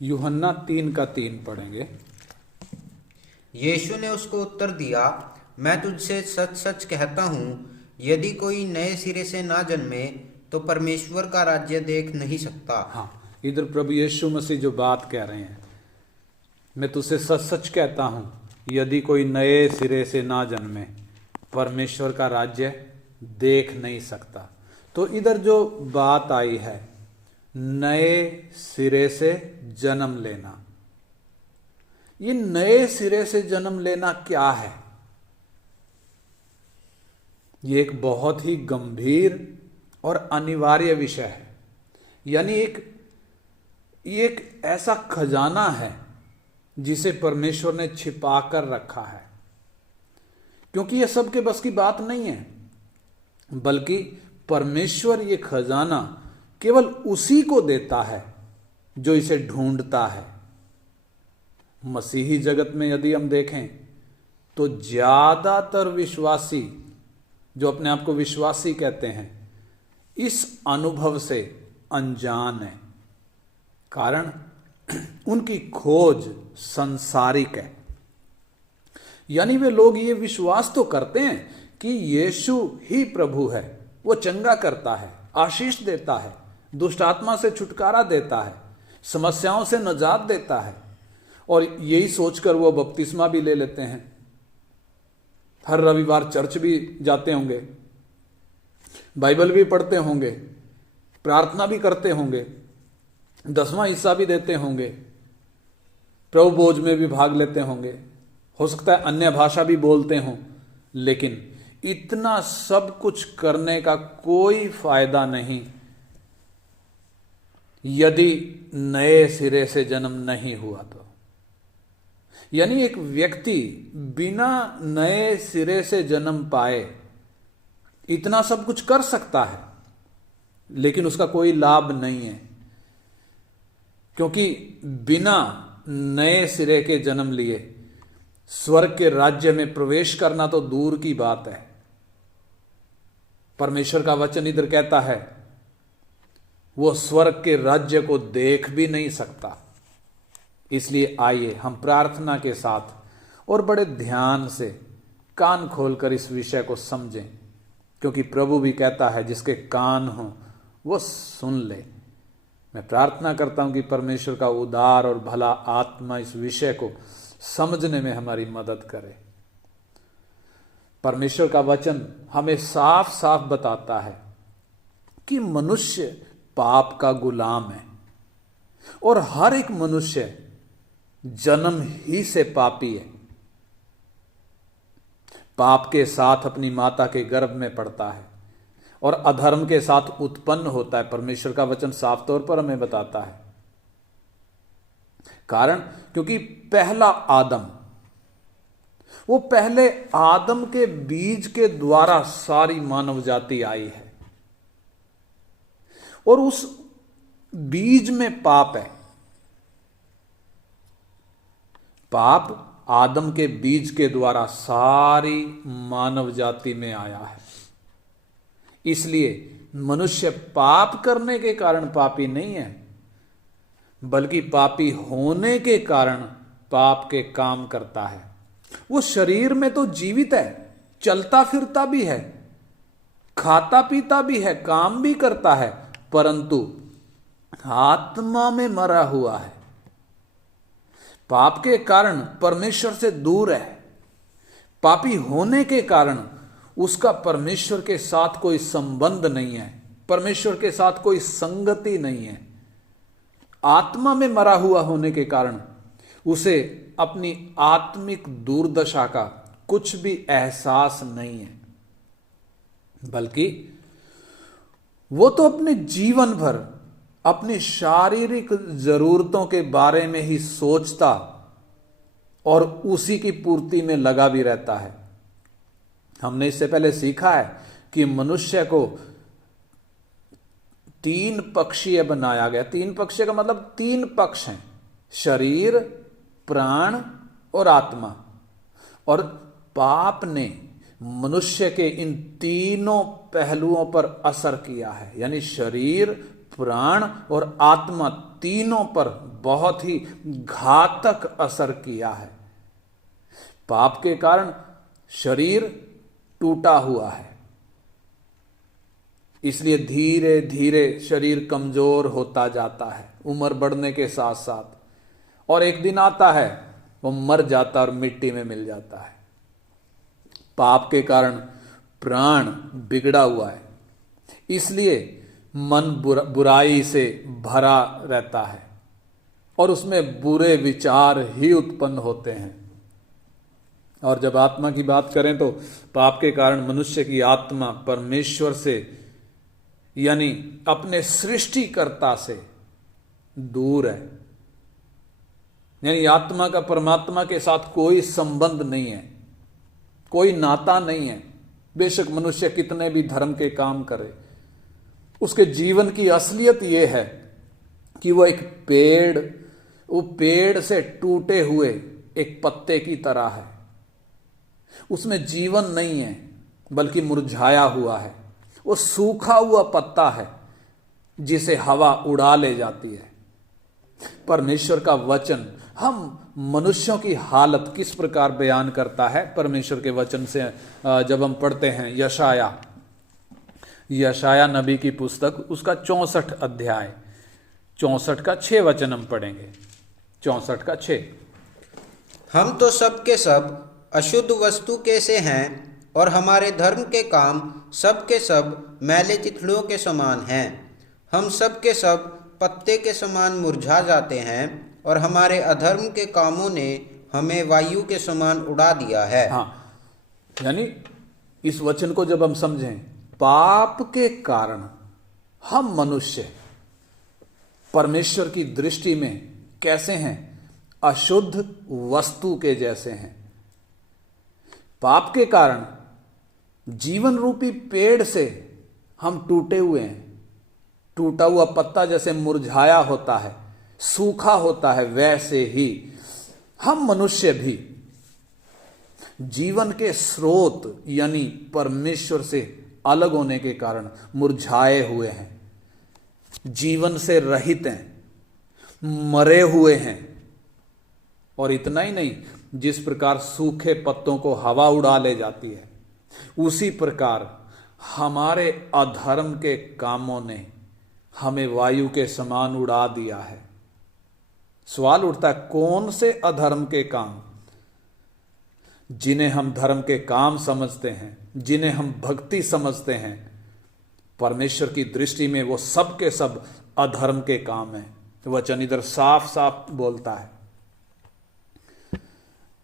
यूहन्ना 3:3 पढ़ेंगे। यीशु ने उसको उत्तर दिया, मैं तुझसे सच सच कहता हूँ, यदि कोई नए सिरे से ना जन्मे तो परमेश्वर का राज्य देख नहीं सकता। हाँ, इधर प्रभु यीशु मसीह जो बात कह रहे हैं, मैं तुझसे सच सच कहता हूँ, यदि कोई नए सिरे से ना जन्मे परमेश्वर का राज्य देख नहीं सकता। तो इधर जो बात आई है, नए सिरे से जन्म लेना, ये नए सिरे से जन्म लेना क्या है? ये एक बहुत ही गंभीर और अनिवार्य विषय है। यानी ये एक ऐसा खजाना है जिसे परमेश्वर ने छिपा कर रखा है, क्योंकि यह सबके बस की बात नहीं है, बल्कि परमेश्वर ये खजाना केवल उसी को देता है जो इसे ढूंढता है। मसीही जगत में यदि हम देखें तो ज्यादातर विश्वासी, जो अपने आप को विश्वासी कहते हैं, इस अनुभव से अनजान है। कारण उनकी खोज सांसारिक है। यानी वे लोग ये विश्वास तो करते हैं कि यीशु ही प्रभु है, वो चंगा करता है, आशीष देता है, दुष्ट आत्मा से छुटकारा देता है, समस्याओं से निजात देता है, और यही सोचकर वो बपतिस्मा भी ले लेते हैं, हर रविवार चर्च भी जाते होंगे, बाइबल भी पढ़ते होंगे, प्रार्थना भी करते होंगे, 10वां हिस्सा भी देते होंगे, प्रभु भोज में भी भाग लेते होंगे, हो सकता है अन्य भाषा भी बोलते हों, लेकिन इतना सब कुछ करने का कोई फायदा नहीं यदि नए सिरे से जन्म नहीं हुआ तो। यानी एक व्यक्ति बिना नए सिरे से जन्म पाए इतना सब कुछ कर सकता है, लेकिन उसका कोई लाभ नहीं है, क्योंकि बिना नए सिरे के जन्म लिए स्वर्ग के राज्य में प्रवेश करना तो दूर की बात है। परमेश्वर का वचन इधर कहता है, वो स्वर्ग के राज्य को देख भी नहीं सकता। इसलिए आइए हम प्रार्थना के साथ और बड़े ध्यान से कान खोलकर इस विषय को समझें, क्योंकि प्रभु भी कहता है जिसके कान हों वो सुन ले। मैं प्रार्थना करता हूं कि परमेश्वर का उदार और भला आत्मा इस विषय को समझने में हमारी मदद करे। परमेश्वर का वचन हमें साफ साफ बताता है कि मनुष्य पाप का गुलाम है, और हर एक मनुष्य जन्म ही से पापी है। पाप के साथ अपनी माता के गर्भ में पड़ता है और अधर्म के साथ उत्पन्न होता है। परमेश्वर का वचन साफ तौर पर हमें बताता है। कारण क्योंकि पहला आदम, वो पहले आदम के बीज के द्वारा सारी मानव जाति आई है, और उस बीज में पाप है। पाप आदम के बीज के द्वारा सारी मानव जाति में आया है। इसलिए मनुष्य पाप करने के कारण पापी नहीं है, बल्कि पापी होने के कारण पाप के काम करता है। वो शरीर में तो जीवित है, चलता फिरता भी है, खाता पीता भी है, काम भी करता है, परंतु आत्मा में मरा हुआ है। पाप के कारण परमेश्वर से दूर है। पापी होने के कारण उसका परमेश्वर के साथ कोई संबंध नहीं है, परमेश्वर के साथ कोई संगति नहीं है। आत्मा में मरा हुआ होने के कारण उसे अपनी आत्मिक दुर्दशा का कुछ भी एहसास नहीं है, बल्कि वो तो अपने जीवन भर अपनी शारीरिक जरूरतों के बारे में ही सोचता और उसी की पूर्ति में लगा भी रहता है। हमने इससे पहले सीखा है कि मनुष्य को 3 पक्षीय बनाया गया। 3 पक्षीय का मतलब 3 पक्ष हैं, शरीर, प्राण और आत्मा। और पाप ने मनुष्य के इन तीनों पहलुओं पर असर किया है, यानी शरीर, प्राण और आत्मा तीनों पर बहुत ही घातक असर किया है। पाप के कारण शरीर टूटा हुआ है, इसलिए धीरे धीरे शरीर कमजोर होता जाता है उम्र बढ़ने के साथ साथ, और एक दिन आता है वो मर जाता और मिट्टी में मिल जाता है। पाप के कारण प्राण बिगड़ा हुआ है, इसलिए मन बुराई से भरा रहता है और उसमें बुरे विचार ही उत्पन्न होते हैं। और जब आत्मा की बात करें तो पाप के कारण मनुष्य की आत्मा परमेश्वर से यानी अपने सृष्टिकर्ता से दूर है। यानी आत्मा का परमात्मा के साथ कोई संबंध नहीं है, कोई नाता नहीं है। बेशक मनुष्य कितने भी धर्म के काम करे, उसके जीवन की असलियत यह है कि वो एक पेड़ से टूटे हुए एक पत्ते की तरह है। उसमें जीवन नहीं है बल्कि मुरझाया हुआ है। वो सूखा हुआ पत्ता है जिसे हवा उड़ा ले जाती है। परमेश्वर का वचन हम मनुष्यों की हालत किस प्रकार बयान करता है। परमेश्वर के वचन से जब हम पढ़ते हैं यशाया नबी की पुस्तक, उसका 64 अध्याय 64 का 6 वचन हम पढ़ेंगे। 64 का 6। हम तो सब के सब अशुद्ध वस्तु के से हैं और हमारे धर्म के काम सब के सब मैले तितलियों के समान हैं। हम सब के सब पत्ते के समान मुरझा जाते हैं और हमारे अधर्म के कामों ने हमें वायु के समान उड़ा दिया है। हाँ, यानी इस वचन को जब हम समझें, पाप के कारण हम मनुष्य परमेश्वर की दृष्टि में कैसे हैं? अशुद्ध वस्तु के जैसे हैं। पाप के कारण जीवन रूपी पेड़ से हम टूटे हुए हैं। टूटा हुआ पत्ता जैसे मुरझाया होता है, सूखा होता है, वैसे ही हम मनुष्य भी जीवन के स्रोत यानी परमेश्वर से अलग होने के कारण मुरझाए हुए हैं, जीवन से रहित हैं, मरे हुए हैं। और इतना ही नहीं, जिस प्रकार सूखे पत्तों को हवा उड़ा ले जाती है, उसी प्रकार हमारे अधर्म के कामों ने हमें वायु के समान उड़ा दिया है। सवाल उठता है, कौन से अधर्म के काम? जिन्हें हम धर्म के काम समझते हैं, जिन्हें हम भक्ति समझते हैं, परमेश्वर की दृष्टि में वो सब के सब अधर्म के काम हैं। वचन इधर साफ साफ बोलता है।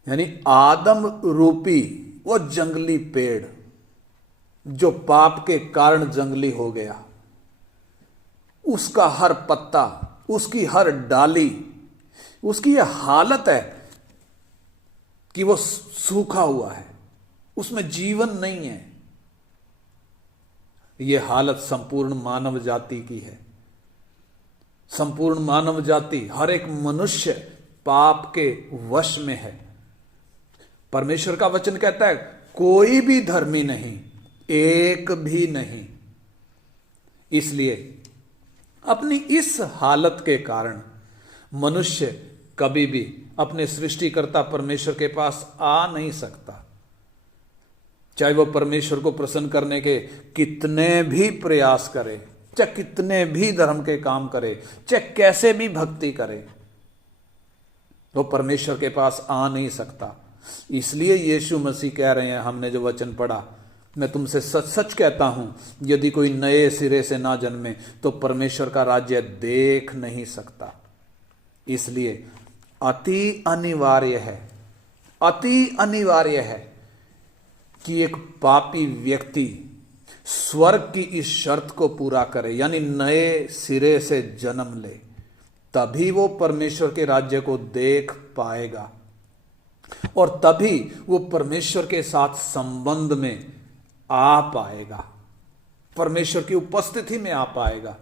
यानी आदम रूपी वो जंगली पेड़ जो पाप के कारण जंगली हो गया, उसका हर पत्ता, उसकी हर डाली, उसकी यह हालत है कि वो सूखा हुआ है, उसमें जीवन नहीं है। यह हालत संपूर्ण मानव जाति की है। संपूर्ण मानव जाति, हर एक मनुष्य पाप के वश में है। परमेश्वर का वचन कहता है, कोई भी धर्मी नहीं, एक भी नहीं। इसलिए अपनी इस हालत के कारण मनुष्य कभी भी अपने सृष्टिकर्ता परमेश्वर के पास आ नहीं सकता। चाहे वो परमेश्वर को प्रसन्न करने के कितने भी प्रयास करे, चाहे कितने भी धर्म के काम करे, चाहे कैसे भी भक्ति करे, वो परमेश्वर के पास आ नहीं सकता। इसलिए यीशु मसीह कह रहे हैं, हमने जो वचन पढ़ा, मैं तुमसे सच सच कहता हूं, यदि कोई नए सिरे से ना जन्मे तो परमेश्वर का राज्य देख नहीं सकता। इसलिए अति अनिवार्य है कि एक पापी व्यक्ति स्वर्ग की इस शर्त को पूरा करे, यानी नए सिरे से जन्म ले, तभी वो परमेश्वर के राज्य को देख पाएगा और तभी वो परमेश्वर के साथ संबंध में आ पाएगा, परमेश्वर की उपस्थिति में आ पाएगा।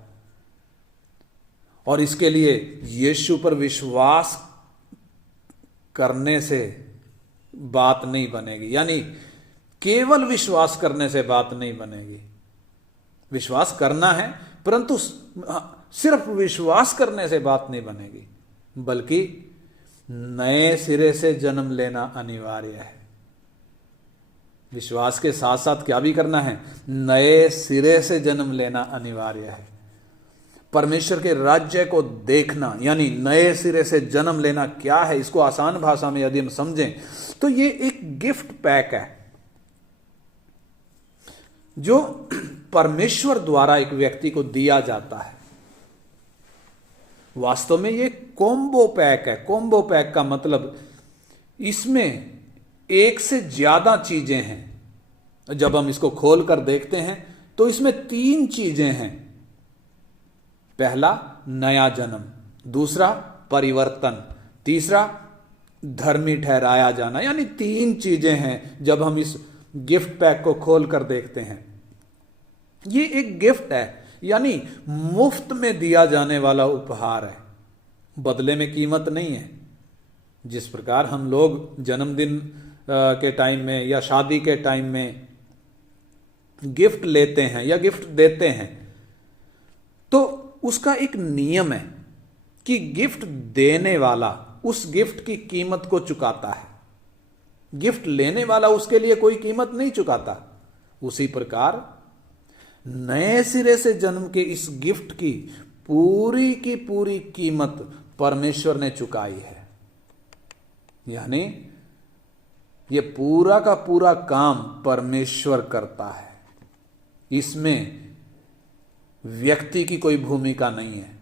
और इसके लिए यीशु पर विश्वास करने से बात नहीं बनेगी, यानी केवल विश्वास करने से बात नहीं बनेगी। विश्वास करना है, परंतु सिर्फ विश्वास करने से बात नहीं बनेगी। बल्कि नए सिरे से जन्म लेना अनिवार्य है। विश्वास के साथ साथ क्या भी करना है? नए सिरे से जन्म लेना अनिवार्य है। परमेश्वर के राज्य को देखना यानी नए सिरे से जन्म लेना क्या है, इसको आसान भाषा में यदि हम समझें तो ये एक गिफ्ट पैक है जो परमेश्वर द्वारा एक व्यक्ति को दिया जाता है। वास्तव में ये कॉम्बो पैक है। कॉम्बो पैक का मतलब इसमें एक से ज्यादा चीजें हैं। जब हम इसको खोल कर देखते हैं तो इसमें 3 चीजें हैं। पहला नया जन्म, दूसरा परिवर्तन, तीसरा धर्मी ठहराया जाना, यानी 3 चीजें हैं जब हम इस गिफ्ट पैक को खोल कर देखते हैं। ये एक गिफ्ट है यानी मुफ्त में दिया जाने वाला उपहार है, बदले में कीमत नहीं है। जिस प्रकार हम लोग जन्मदिन के टाइम में या शादी के टाइम में गिफ्ट लेते हैं या गिफ्ट देते हैं तो उसका एक नियम है कि गिफ्ट देने वाला उस गिफ्ट की कीमत को चुकाता है, गिफ्ट लेने वाला उसके लिए कोई कीमत नहीं चुकाता। उसी प्रकार नए सिरे से जन्म के इस गिफ्ट की पूरी कीमत परमेश्वर ने चुकाई है। यानी ये पूरा का पूरा काम परमेश्वर करता है, इसमें व्यक्ति की कोई भूमिका नहीं है।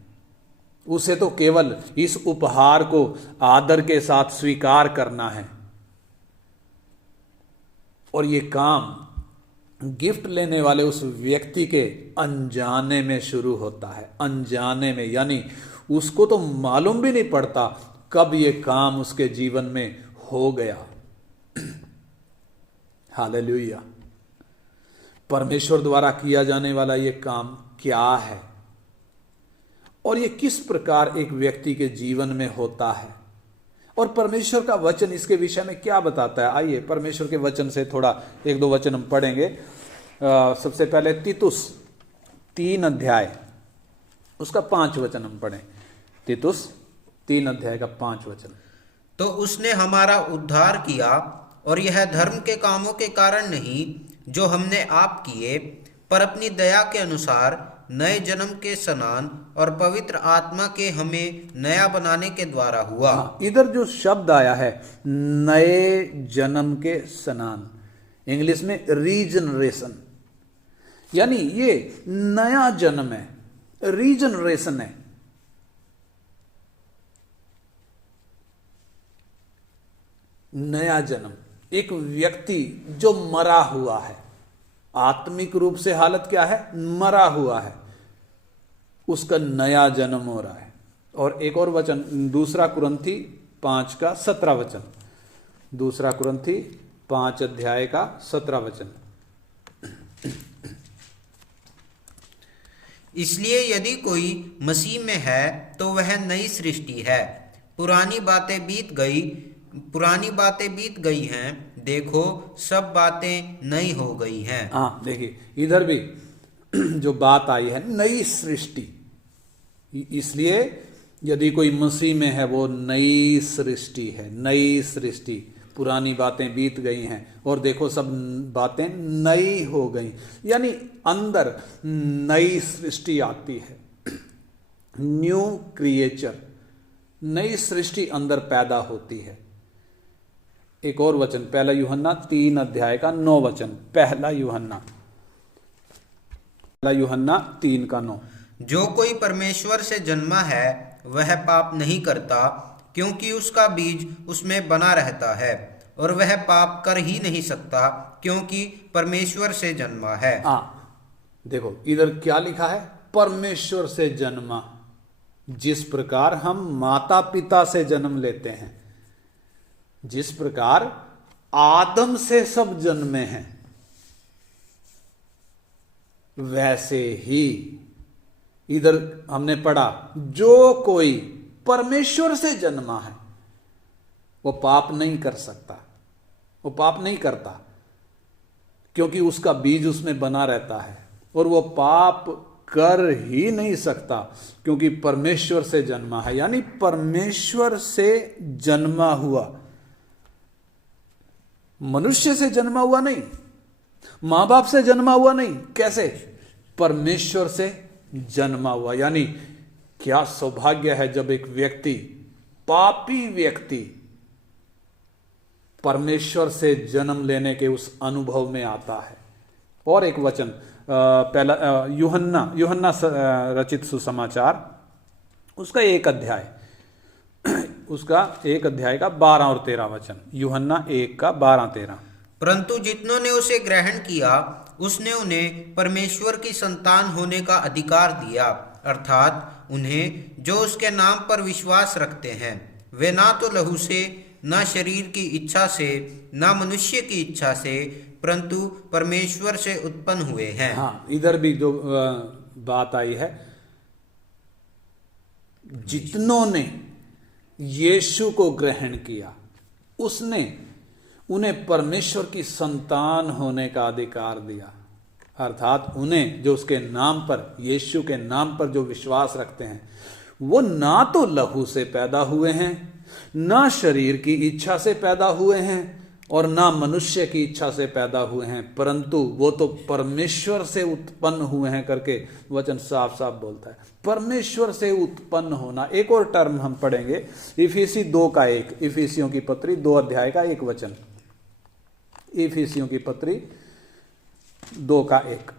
उसे तो केवल इस उपहार को आदर के साथ स्वीकार करना है। और ये काम गिफ्ट लेने वाले उस व्यक्ति के अनजाने में शुरू होता है। अनजाने में यानी उसको तो मालूम भी नहीं पड़ता कब ये काम उसके जीवन में हो गया। हालेलुया। परमेश्वर द्वारा किया जाने वाला ये काम क्या है और ये किस प्रकार एक व्यक्ति के जीवन में होता है और परमेश्वर का वचन इसके विषय में क्या बताता है। आइए परमेश्वर के वचन से थोड़ा 1-2 वचन हम पढ़ेंगे। सबसे पहले तीतुस 3 अध्याय उसका 5 वचन हम पढ़ें। तीतुस 3 अध्याय का 5 वचन। तो उसने हमारा उद्धार किया और यह धर्म के कामों के कारण नहीं जो हमने आप किए, पर अपनी दया के अनुसार नए जन्म के स्नान और पवित्र आत्मा के हमें नया बनाने के द्वारा हुआ। इधर जो शब्द आया है नए जन्म के स्नान, इंग्लिश में रीजनरेशन, यानी ये नया जन्म है, रीजनरेशन है। नया जन्म, एक व्यक्ति जो मरा हुआ है, आत्मिक रूप से हालत क्या है? मरा हुआ है, उसका नया जन्म हो रहा है। और एक और वचन 2 कुरिन्थी 5 का 17 वचन, 2 कुरिन्थी 5 अध्याय का 17 वचन। इसलिए यदि कोई मसीह में है तो वह नई सृष्टि है, पुरानी बातें बीत गई हैं, देखो सब बातें नई हो गई हैं। हाँ देखिए इधर भी जो बात आई है नई सृष्टि, इसलिए यदि कोई मसीह में है वो नई सृष्टि है। नई सृष्टि, पुरानी बातें बीत गई हैं और देखो सब बातें नई हो गई, यानी अंदर नई सृष्टि आती है। न्यू क्रिएचर, नई सृष्टि अंदर पैदा होती है। एक और वचन 1 यूहन्ना 3 अध्याय का 9 वचन। 1 यूहन्ना 3 का 9। जो कोई परमेश्वर से जन्मा है वह पाप नहीं करता, क्योंकि उसका बीज उसमें बना रहता है और वह पाप कर ही नहीं सकता, क्योंकि परमेश्वर से जन्मा है। देखो इधर क्या लिखा है? परमेश्वर से जन्मा। जिस प्रकार हम माता पिता से जन्म लेते हैं, जिस प्रकार आदम से सब जन्मे हैं, वैसे ही इधर हमने पढ़ा जो कोई परमेश्वर से जन्मा है वो पाप नहीं कर सकता, वो पाप नहीं करता, क्योंकि उसका बीज उसमें बना रहता है और वो पाप कर ही नहीं सकता, क्योंकि परमेश्वर से जन्मा है। यानी परमेश्वर से जन्मा हुआ, मनुष्य से जन्मा हुआ नहीं, मां बाप से जन्मा हुआ नहीं। कैसे? परमेश्वर से जन्मा हुआ। यानी क्या सौभाग्य है जब एक व्यक्ति, पापी व्यक्ति, परमेश्वर से जन्म लेने के उस अनुभव में आता है। और एक वचन पहला यूहन्ना रचित सुसमाचार, उसका एक अध्याय, उसका एक अध्याय का 12 और 13 वचन। यूहन्ना 1 का 12-13। परंतु जितनों ने उसे ग्रहण किया, उसने उन्हें परमेश्वर की संतान होने का अधिकार दिया, अर्थात उन्हें जो उसके नाम पर विश्वास रखते हैं। वे ना तो लहू से, ना शरीर की इच्छा से, ना मनुष्य की इच्छा से, परंतु परमेश्वर से उत्पन्न हुए हैं। हाँ, इधर भी जो बात आई है, जितनों ने यीशु को ग्रहण किया, उसने उन्हें परमेश्वर की संतान होने का अधिकार दिया, अर्थात उन्हें जो उसके नाम पर, यीशु के नाम पर जो विश्वास रखते हैं, वो ना तो लहू से पैदा हुए हैं, ना शरीर की इच्छा से पैदा हुए हैं, और ना मनुष्य की इच्छा से पैदा हुए हैं, परंतु वो तो परमेश्वर से उत्पन्न हुए हैं करके वचन साफ साफ बोलता है। परमेश्वर से उत्पन्न होना। एक और टर्म हम पढ़ेंगे, इफिसी 2 का 1, इफिसियों की पत्री 2 अध्याय का 1 वचन। इफिसियों की पत्री 2 का 1।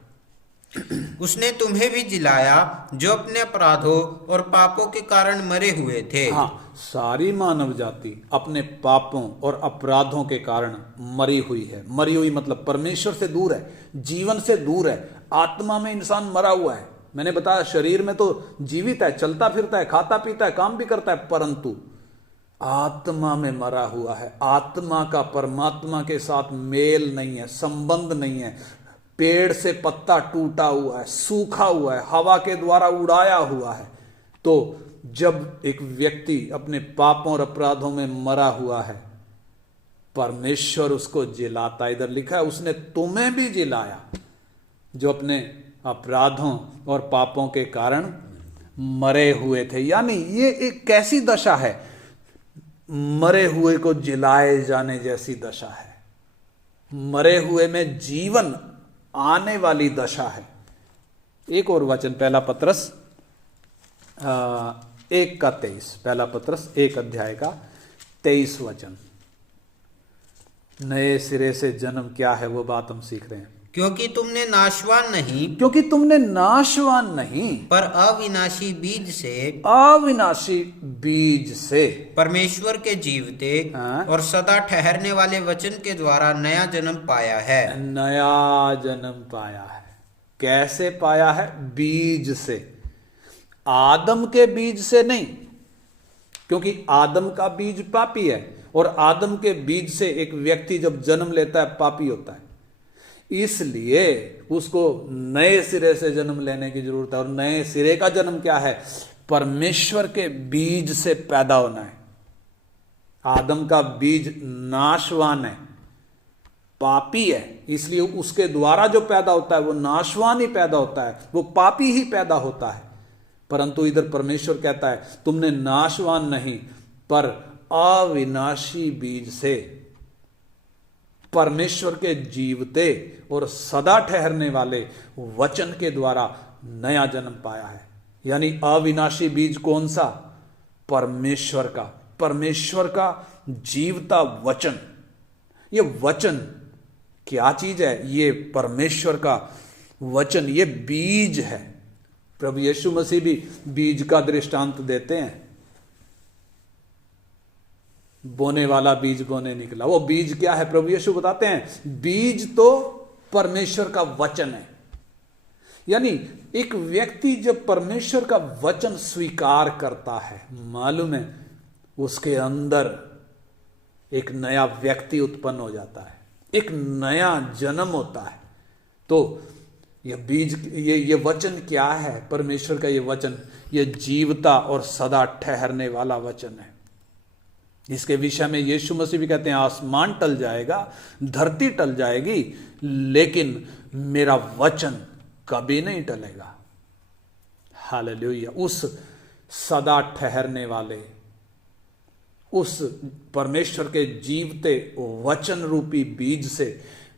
उसने तुम्हें भी जिलाया जो अपने अपराधों और पापों के कारण मरे हुए थे। हाँ, सारी मानव जाति अपने पापों और अपराधों के कारण मरी हुई है। मरी हुई मतलब परमेश्वर से दूर है, जीवन से दूर है, आत्मा में इंसान मरा हुआ है। मैंने बताया शरीर में तो जीवित है, चलता फिरता है, खाता पीता है, काम भी करता है, परंतु आत्मा में मरा हुआ है। आत्मा का परमात्मा के साथ मेल नहीं है, संबंध नहीं है। पेड़ से पत्ता टूटा हुआ है, सूखा हुआ है, हवा के द्वारा उड़ाया हुआ है। तो जब एक व्यक्ति अपने पापों और अपराधों में मरा हुआ है, परमेश्वर उसको जिलाता। इधर लिखा है उसने तुम्हें भी जिलाया जो अपने अपराधों और पापों के कारण मरे हुए थे। यानी ये एक कैसी दशा है? मरे हुए को जिलाए जाने जैसी दशा है। मरे हुए में जीवन आने वाली दशा है। एक और वचन, पहला पत्रस 1 का 23, पहला पत्रस 1 अध्याय का 23 वचन। नए सिरे से जन्म क्या है वो बात हम सीख रहे हैं। क्योंकि तुमने नाशवान नहीं, क्योंकि तुमने नाशवान नहीं, पर अविनाशी बीज से, अविनाशी बीज से परमेश्वर के जीवते और सदा ठहरने वाले वचन के द्वारा नया जन्म पाया है। नया जन्म पाया है। कैसे पाया है? बीज से। आदम के बीज से नहीं, क्योंकि आदम का बीज पापी है, और आदम के बीज से एक व्यक्ति जब जन्म लेता है पापी होता है। इसलिए उसको नए सिरे से जन्म लेने की जरूरत है। और नए सिरे का जन्म क्या है? परमेश्वर के बीज से पैदा होना है। आदम का बीज नाशवान है, पापी है, इसलिए उसके द्वारा जो पैदा होता है वो नाशवान ही पैदा होता है, वो पापी ही पैदा होता है। परंतु इधर परमेश्वर कहता है तुमने नाशवान नहीं, पर अविनाशी बीज से, परमेश्वर के जीवते और सदा ठहरने वाले वचन के द्वारा नया जन्म पाया है। यानी अविनाशी बीज कौन सा? परमेश्वर का, परमेश्वर का जीवता वचन। ये वचन क्या चीज है? ये परमेश्वर का वचन, ये बीज है। प्रभु यीशु मसीह भी बीज का दृष्टांत देते हैं। बोने वाला बीज बोने निकला। वो बीज क्या है? प्रभु यीशु बताते हैं बीज तो परमेश्वर का वचन है। यानी एक व्यक्ति जब परमेश्वर का वचन स्वीकार करता है, मालूम है उसके अंदर एक नया व्यक्ति उत्पन्न हो जाता है, एक नया जन्म होता है। तो ये बीज, ये वचन क्या है? परमेश्वर का ये वचन, ये जीवता और सदा ठहरने वाला वचन है। इसके विषय में यीशु मसीह भी कहते हैं आसमान टल जाएगा, धरती टल जाएगी, लेकिन मेरा वचन कभी नहीं टलेगा। हालेलुया। उस सदा ठहरने वाले, उस परमेश्वर के जीवते वचन रूपी बीज से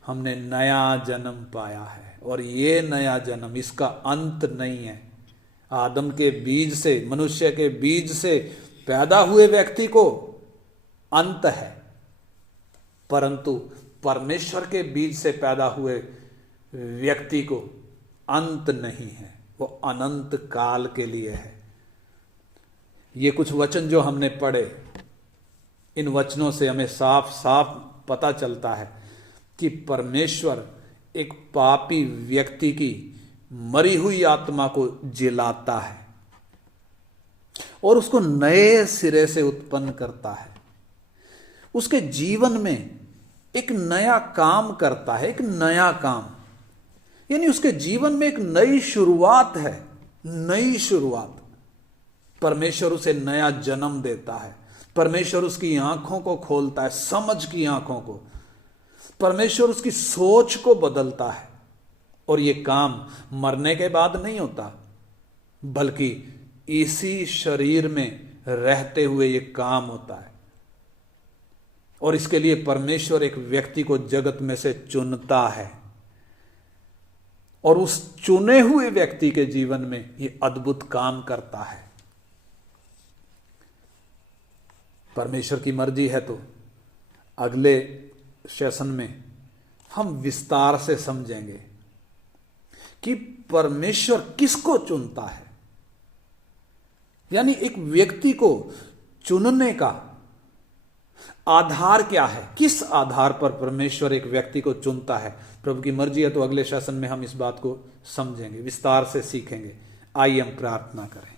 हमने नया जन्म पाया है। और ये नया जन्म, इसका अंत नहीं है। आदम के बीज से, मनुष्य के बीज से पैदा हुए व्यक्ति को अंत है, परंतु परमेश्वर के बीज से पैदा हुए व्यक्ति को अंत नहीं है, वो अनंत काल के लिए है। ये कुछ वचन जो हमने पढ़े, इन वचनों से हमें साफ साफ पता चलता है कि परमेश्वर एक पापी व्यक्ति की मरी हुई आत्मा को जिलाता है और उसको नए सिरे से उत्पन्न करता है। उसके जीवन में एक नया काम करता है, एक नया काम, यानी उसके जीवन में एक नई शुरुआत है, नई शुरुआत। परमेश्वर उसे नया जन्म देता है, परमेश्वर उसकी आंखों को खोलता है, समझ की आंखों को, परमेश्वर उसकी सोच को बदलता है। और ये काम मरने के बाद नहीं होता, बल्कि इसी शरीर में रहते हुए ये काम होता है। और इसके लिए परमेश्वर एक व्यक्ति को जगत में से चुनता है और उस चुने हुए व्यक्ति के जीवन में ये अद्भुत काम करता है। परमेश्वर की मर्जी है तो अगले सेशन में हम विस्तार से समझेंगे कि परमेश्वर किसको चुनता है, यानी एक व्यक्ति को चुनने का आधार क्या है, किस आधार पर परमेश्वर एक व्यक्ति को चुनता है। प्रभु की मर्जी है तो अगले सेशन में हम इस बात को समझेंगे, विस्तार से सीखेंगे। आइए हम प्रार्थना करें।